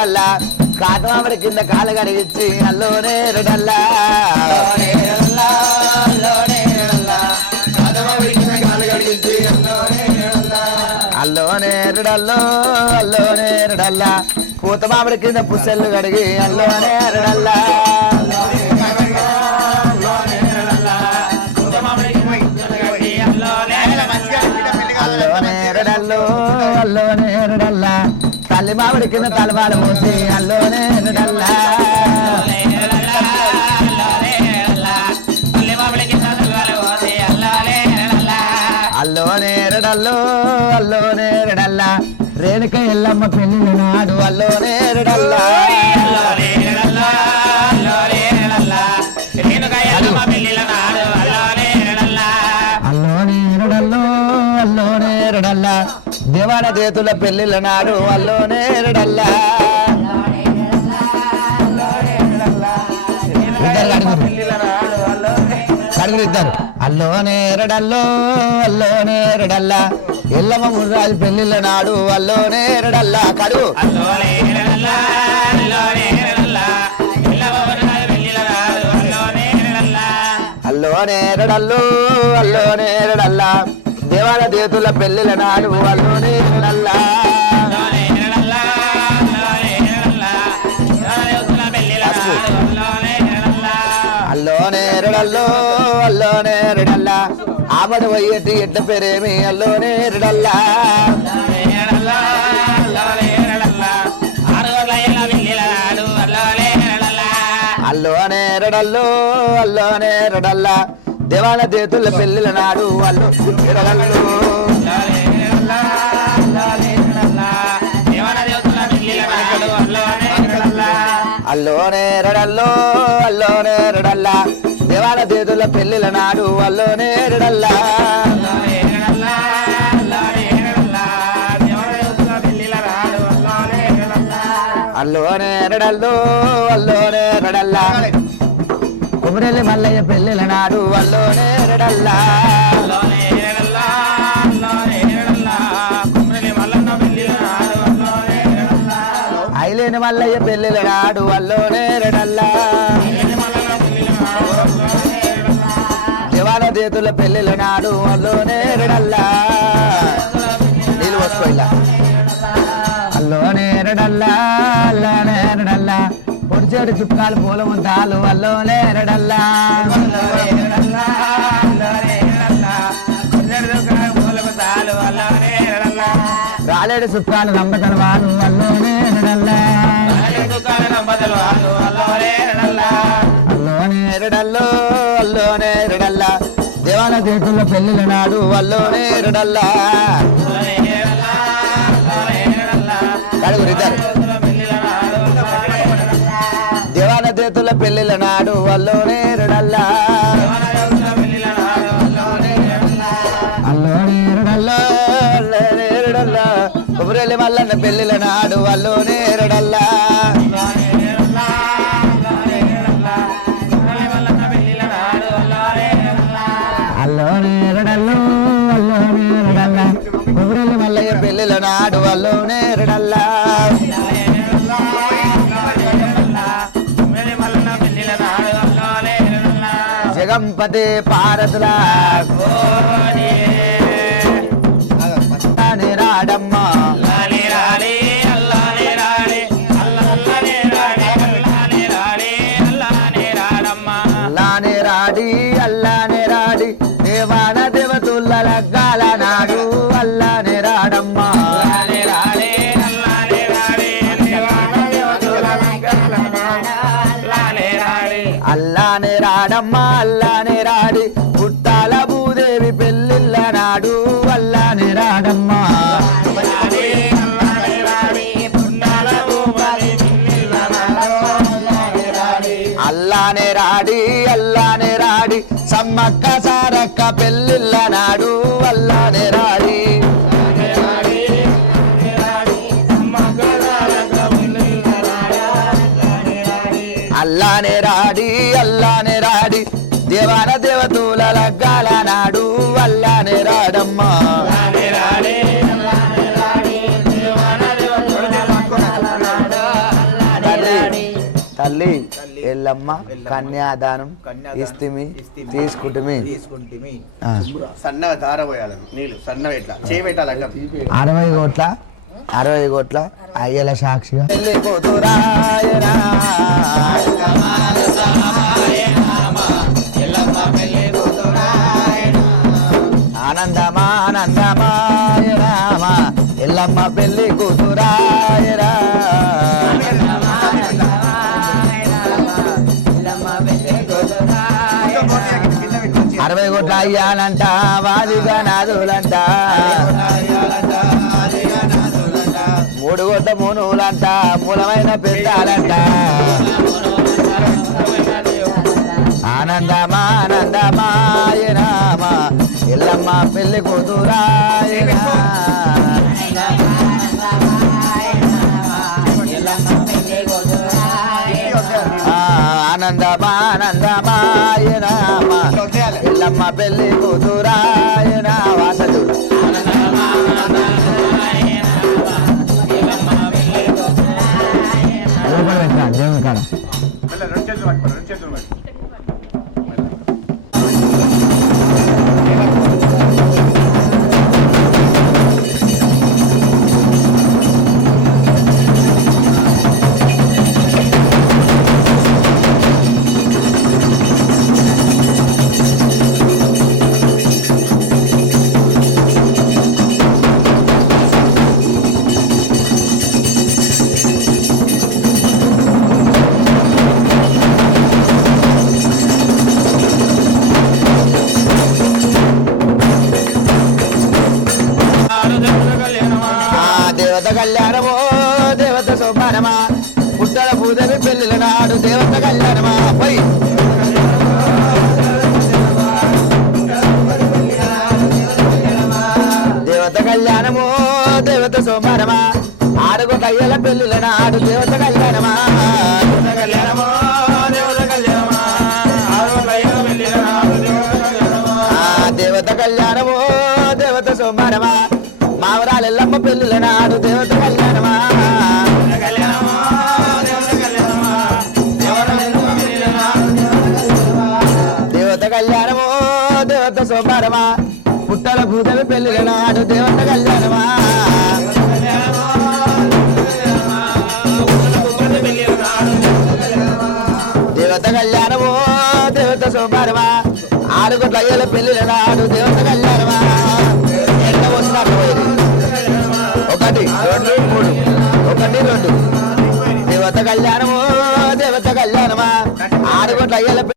రెడల్లా కాతమామిడి కింద కాలు కడిగిచ్చి అల్లోనే రెడల్లా అల్లోనే రెడల్లో అల్లోనే రెడల్లా పూత మామిడి కింద పుస్తెళ్ళు కడిగి అల్లోనే రెడల్లా అల్లోనే రెడల్లో అల్లోనే రెడల్లా తల్లి మామిడి కింద తలవాలు మూసి అల్లోనే రెడల్లా అల్లోనే రెడల్లో అల్లోనే రెడల్లా రేణుక ఎల్లమ్మ పెళ్లి నాడు అల్లోనే రెడల్లా అల్లోనే రెడల్లో అల్లోనే రెడల్లా దేవాల చేతుల పెళ్లిళ్ళ నాడు అల్లోనే రెడల్లా ఇద్దరు అల్లోనే రెడల్లో అల్లోనే రెడల్లా ఎల్లమ్మ ముర్రాజు పెళ్లిళ్ళ నాడు అల్లోనే రెడల్లా కడుగు అల్లోనే రెడల్లో అల్లోనే రెడల్లా దేవాల చేతుల పెళ్లిళ్ళ నాడు అల్లోనే రెడల్లా అల్లోనే రెడల్లో అల్లోనే రెడల్లా ఆమడు వయ్యటి ఎడ్డ పేరేమి అల్లోనే రెడల్లా అల్లోనే రెడల్లో అల్లోనే రెడల్లా దేవాల చేతుల పెళ్లిళ్ళ నాడు అల్లు రెడల్లు అల్లోనే రెడల్లో అల్లోనే రెడల్లా దేవాల చేతుల పెళ్లిళ్ళ నాడు అల్లోనే రెడల్లా అల్లోనే రెడల్లో అల్లోనే రెడల్లా కుమరెల్లి మల్లయ్య పెళ్లిళ్ళ నాడు అల్లోనే రెడల్లా ఐలేని మల్లయ్య పెళ్లిళ్ళ నాడు అల్లోనే రెడల్లా దేవాల చేతుల పెళ్లిళ్ళ నాడు అల్లోనే రెడల్లా నీళ్ళు పోసుకోయిలా అల్లోనే రెడల్లా అల్లోనే రెడల్లా పొడిచేడు చుట్టాలు పూల ముంతాలు అల్లోనే రెడల్లా రాలేడు చుట్టాలు రంబతలవాలు అల్లోనే రెడల్లా అల్లోనే రెడల్లో అల్లోనే రెడల్లా దేవాల చేతుల పెళ్లిళ్ళ నాడు అల్లోనే రెడల్లా దేవాల చేతుల పెళ్లిళ్ళ నాడు అల్లోనే రెడల్లా అల్లోనే రెడల్లో అల్లోనే రెడల్లా కుమరెల్లి మల్లన్న పెళ్లిళ్ళ నాడు అల్లోనే రెడల్లా అల్లోనే రెడల్లో అల్లోనే రెడల్లా కుమరెల్లి మల్లయ్య పెళ్లిళ్ళ నాడు అల్లోనే రెడల్లా జగంపతి పారతులా రాడమ్మ అల్లానే రాడి అల్లానే రాడి దేవాన దేవతుల లగ్గాల నాడు అల్లానే రాడమ్మ అల్లానే రాడమ్మ అల్లానే రాడి పుట్టాల భూదేవి పెళ్లిళ్ళ నాడు అల్లానే రాడమ్మ అల్లానే రాడి అల్లానే రాడి సమ్మక్క సారక్క పెళ్లిళ్ళ నాడు అల్లానే రాడి అల్లానే రాడి అల్లానే రాడి దేవాన దేవతుల లగ్గాల నాడు అల్లానే రాడమ్మ ఎల్లమ్మ కన్యాదానం ఇస్తిమి తీసుకుంటుమి సన్నగా దార పోయాలి నీళ్ళు సన్నగా ఎట్లా చేయబెట్టాలి 60 కోట్ల అయ్యల సాక్షిగా ఆనందమానందమాయ రామ ఎల్లమ్మ పెళ్లి కూతురాయరా 60 కోట్ల అయ్యాలంట వాదిగా నాదులంట 3 కోట్ల మూనులంట మూలమైన పెద్దాలంట ఆనందమానందమాయ రామ ఎల్లమ్మ పెళ్లి కూతురాయరా ఆనందమానందమాయ రామ ఎల్లమ్మ పెళ్లి కూతురాయన వాసలు దేవుని కాడ దేవత కళ్యాణమో దేవత సోపానమా పుట్టల భూదేవి పెళ్లిల నాడు దేవత కళ్యాణమా పోయి దేవత కళ్యాణమో దేవత సోపానమా 6 కయ్యల పెళ్లిల నాడు దేవత కళ్యాణమా దేవత కళ్యాణమో దేవత సోపానమా మావరాలు ఎల్లమ్మ పెళ్లిల నాడు దేవత కళ్యాణమా దేవత కళ్యాణమో దేవత సోపారమా పుట్టల భూదేవి పెళ్లిల నాడు దేవత కళ్యాణమా దేవత కళ్యాణమో దేవత సోపారమా 6 కయ్యల పెళ్లిల నాడు దేవత కళ్యాణమా ఎంత వస్తున్నట్టు 1 2 3 1 2 దేవత కళ్యాణమో దేవత కళ్యాణమా 6 కయ్యల